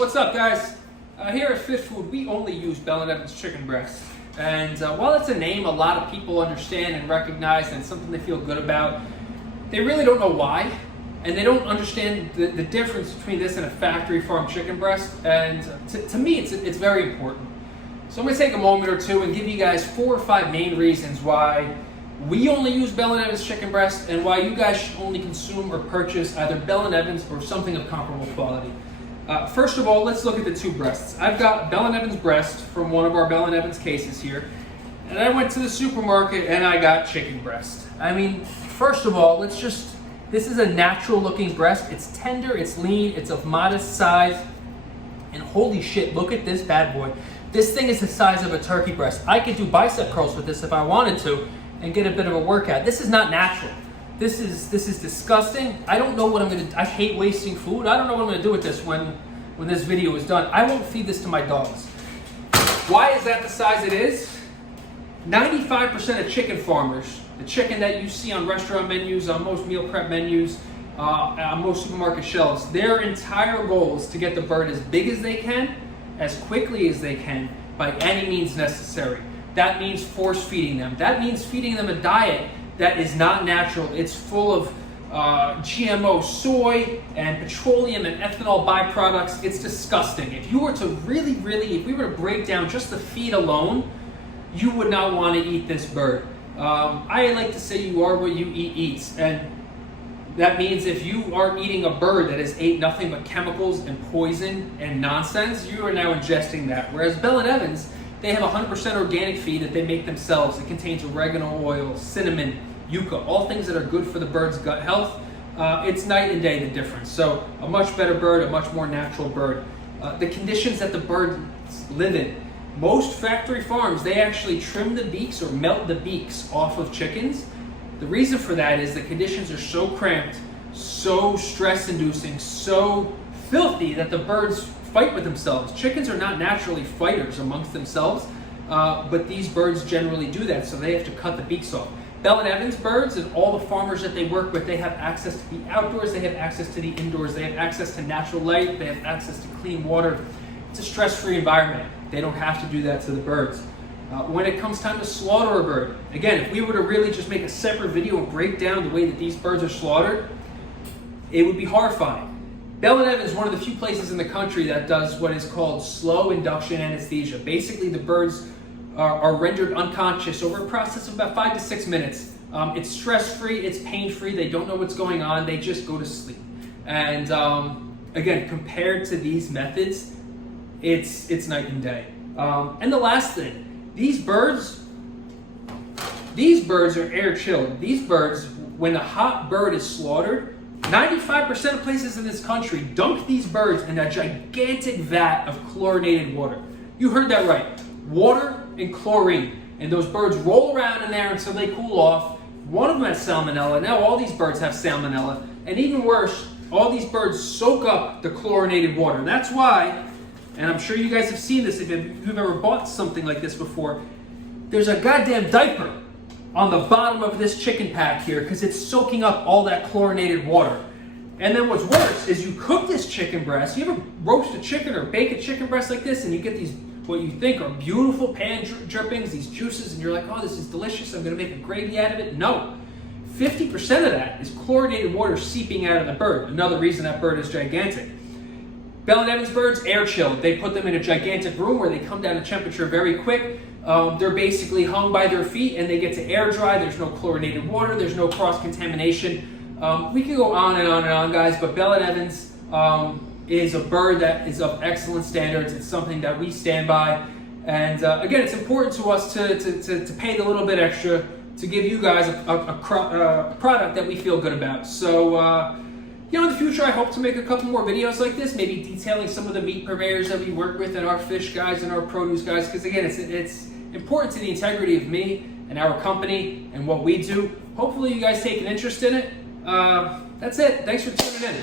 What's up, guys? Here at Fish Food, we only use Bell & Evans chicken breast. And while it's a name a lot of people understand and recognize and it's something they feel good about, they really don't know why. And they don't understand the difference between this and a factory farm chicken breast. And to me, it's very important. So I'm going to take a moment or two and give you guys 4 or 5 main reasons why we only use Bell & Evans chicken breast and why you guys should only consume or purchase either Bell & Evans or something of comparable quality. First of all, let's look at the 2 breasts. I've got Bell & Evans breast from one of our Bell & Evans cases here. And I went to the supermarket and I got chicken breast. I mean, first of all, this is a natural looking breast. It's tender, it's lean, it's of modest size. And holy shit, look at this bad boy. This thing is the size of a turkey breast. I could do bicep curls with this if I wanted to and get a bit of a workout. This is not natural. This is disgusting. I don't know what I hate wasting food. I don't know what I'm gonna do with this when this video is done. I won't feed this to my dogs. Why is that the size it is? 95% of chicken farmers, the chicken that you see on restaurant menus, on most meal prep menus, on most supermarket shelves, their entire goal is to get the bird as big as they can, as quickly as they can, by any means necessary. That means force feeding them. That means feeding them a diet that is not natural. It's full of GMO soy and petroleum and ethanol byproducts. It's disgusting. If you were to if we were to break down just the feed alone, you would not want to eat this bird. I like to say you are what you eat eats. And that means if you are eating a bird that has ate nothing but chemicals and poison and nonsense, you are now ingesting that. Whereas Bell & Evans, they have 100% organic feed that they make themselves. It contains oregano oil, cinnamon, yucca, all things that are good for the bird's gut health. It's night and day the difference. So a much better bird, a much more natural bird. The conditions that the birds live in. Most factory farms, they actually trim the beaks or melt the beaks off of chickens. The reason for that is the conditions are so cramped, so stress-inducing, so filthy that the birds fight with themselves. Chickens are not naturally fighters amongst themselves, but these birds generally do that, so they have to cut the beaks off. Bell & Evans birds and all the farmers that they work with, they have access to the outdoors, they have access to the indoors, they have access to natural light, they have access to clean water. It's a stress-free environment. They don't have to do that to the birds. When it comes time to slaughter a bird, again, if we were to really just make a separate video and break down the way that these birds are slaughtered, it would be horrifying. Bell & Evans is one of the few places in the country that does what is called slow induction anesthesia. Basically, the birds are rendered unconscious over a process of about 5 to 6 minutes. It's stress-free, it's pain-free, they don't know what's going on, they just go to sleep. And again, compared to these methods, it's night and day. And the last thing, these birds are air chilled. These birds, when a hot bird is slaughtered, 95% of places in this country dunk these birds in a gigantic vat of chlorinated water. You heard that right. Water and chlorine. And those birds roll around in there until they cool off. One of them has salmonella. Now all these birds have salmonella. And even worse, all these birds soak up the chlorinated water. That's why, and I'm sure you guys have seen this if you've ever bought something like this before, there's a goddamn diaper on the bottom of this chicken pack here because it's soaking up all that chlorinated water. And then what's worse is you cook this chicken breast. You ever roast a chicken or bake a chicken breast like this and you get these, what you think are beautiful pan drippings, these juices, and you're like, oh, this is delicious, I'm gonna make a gravy out of it. No, 50% of that is chlorinated water seeping out of the bird. Another reason that bird is gigantic. Bell & Evans birds, air chilled. They put them in a gigantic room where they come down to temperature very quick. They're basically hung by their feet and they get to air dry. There's no chlorinated water. There's no cross-contamination. We can go on and on and on, guys, but Bell & Evans is a bird that is of excellent standards. It's something that we stand by. And again, it's important to us to pay the little bit extra to give you guys a product that we feel good about. So, in the future, I hope to make a couple more videos like this, maybe detailing some of the meat purveyors that we work with and our fish guys and our produce guys, because again, it's important to the integrity of me and our company and what we do. Hopefully you guys take an interest in it. That's it. Thanks for tuning in.